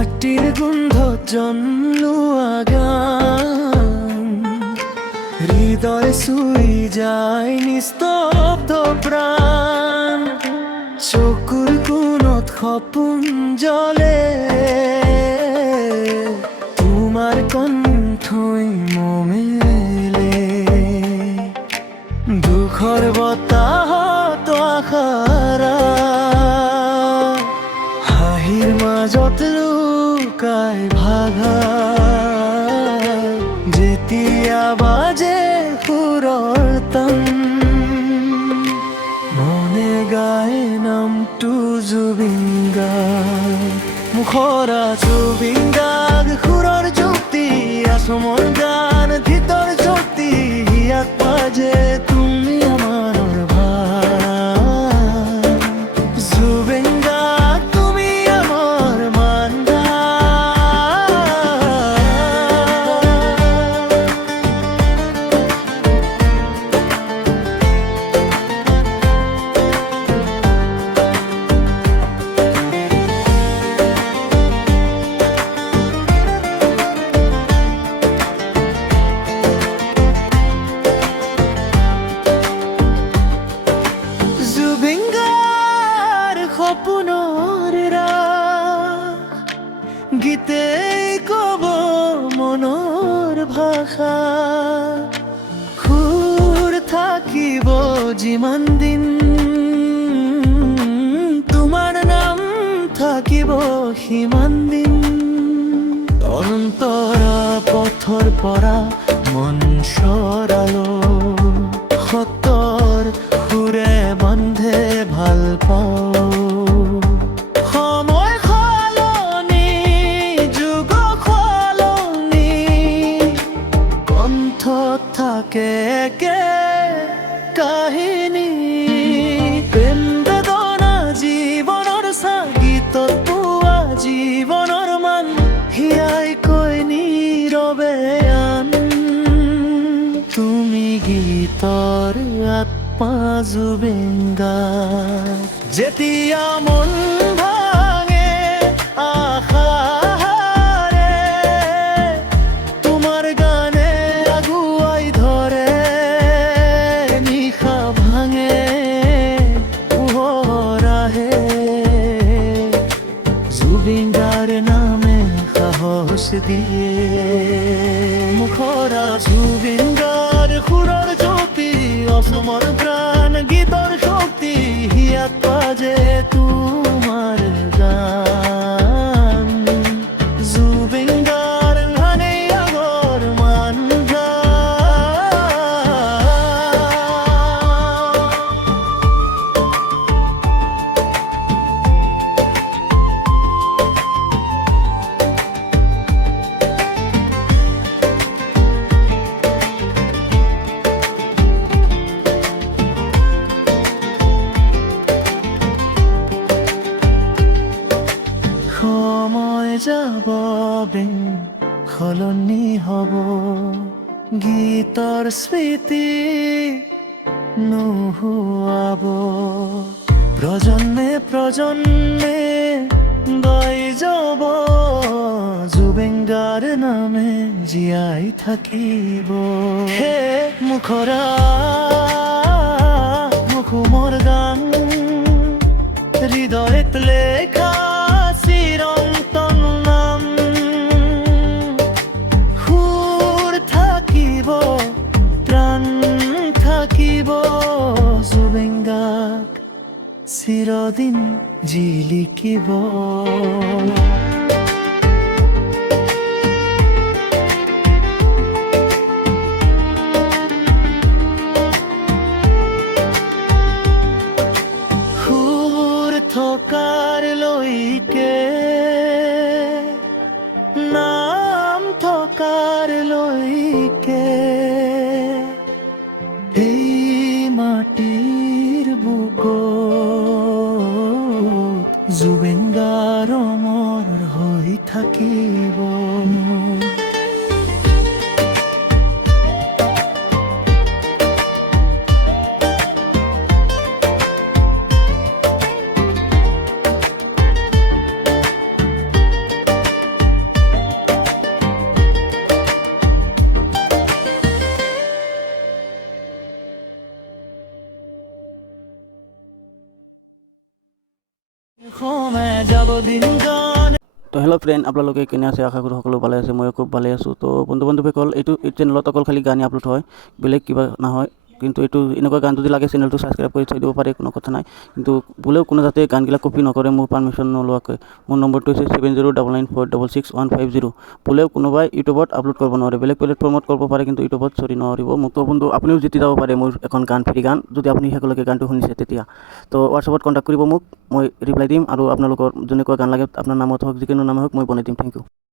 মাটিৰ গন্ধ জন্মলোয়া গান হৃদয় ছুঁই যায় নিস্তব্ধ প্ৰাণ চকুৰ কোণত সপোন জ্বলে তোমাৰ কণ্ঠই মমেলে দুখৰ বতাহত আশাৰা হাঁহিৰ মাজত লুকাই ভাগা যেতিয়া বাজে সুৰৰ তান মনে গায় নামটো জুবিন গাৰ্গ মুখৰা জুবিন গাৰ্গ সুৰৰ যুক্তি আচমৰ গান ভিতৰ শক্তি ইয়াত বাজে তুমি আমাৰ ভাই জুবিন গাৰ্গ তুমি আমাৰ মান্দা সপোনৰ ৰাহ গীতে কব মনৰ ভাষা সুৰ থাকিব যিমান দিন তোমাৰ নাম থাকিব সিমান দিন অন্তৰা পথৰ পৰা মন চৰালৈ সতৰ সুৰে বান্ধে ভাল পাওঁ কে কাহিনী প্ৰেম বেদনা জীৱনৰ সংগীতত পোৱা জীৱনৰ মান হিয়াই কৈ নীৰৱে আন তুমি গীতৰ আত্মা জুবিন গাৰ্গ যেতিয়া মন ভাঙে আশা দিয়ে মুখৰা জুবিন গাৰ্গ সুৰৰ জ্যোতি অসমৰ প্ৰাণ গীতৰ শক্তি হিয়াত বাজে তোমাৰ গান জুবিন গাৰ্গ হানে আগৰ মান যাব সলনি হব গীতৰ স্মৃতি নোহোৱাব প্ৰজন্মে প্ৰজন্মে গাই যাব জুবিন গাৰ্গ নামে জীয়াই থাকিব হে মুখৰা মুখমৰ গান হৃদয়ত লেখা জুবিন গাৰ্গ চিৰদিন জিলিকিব সুৰ থকাৰ লৈকে নাম থকাৰ লৈকে মাটিৰ বুকুত জুবিন গাৰ্গ অমৰ হৈ থাকিব যাব দিন গান। তো হেল্ল' ফ্ৰেণ্ড, আপোনালোকে কেনে আছে? আশা কৰোঁ সকলো ভালে আছে, ময়ো খুব ভালে আছোঁ। তো বন্ধু বান্ধৱীসকল, এইটো চেনেলত অকল খালি গানেই আপলোড হয়, বেলেগ কিবা নহয়। কিন্তু এইটো এনেকুৱা গান যদি লাগে চেনেলটো ছাবস্ক্ৰাইব কৰি থৈ দিব পাৰে, কোনো কথা নাই। কিন্তু বোলেও কোনো যাতে গানবিলাক কপি নকৰে মোৰ পাৰ্মিশ্যন নোলোৱাকৈ। মোৰ নম্বৰটো হৈছে 7099466150। বোলেও কোনোবাই ইউটিউবত আপলোড কৰিব নোৱাৰে, বেলেগ প্লেটফৰ্মত কৰিব পাৰে, কিন্তু ইউটিউবত নোৱাৰিব। মোক তো বন্ধু আপুনিও জিতি যাব পাৰে মোৰ এখন গান, ফ্ৰী গান, যদি আপুনি শেষলৈকে গানটো শুনিছে তেতিয়া। তো হোৱাটছআপত কণ্টেক্ট কৰিব মোক, মই ৰিপ্লাই দিম। আৰু আপোনালোকৰ যেনেকুৱা গান লাগে আপোনাৰ নামত হওক, যিকোনো নামে হওক, মই বনাই দিম। Thank U.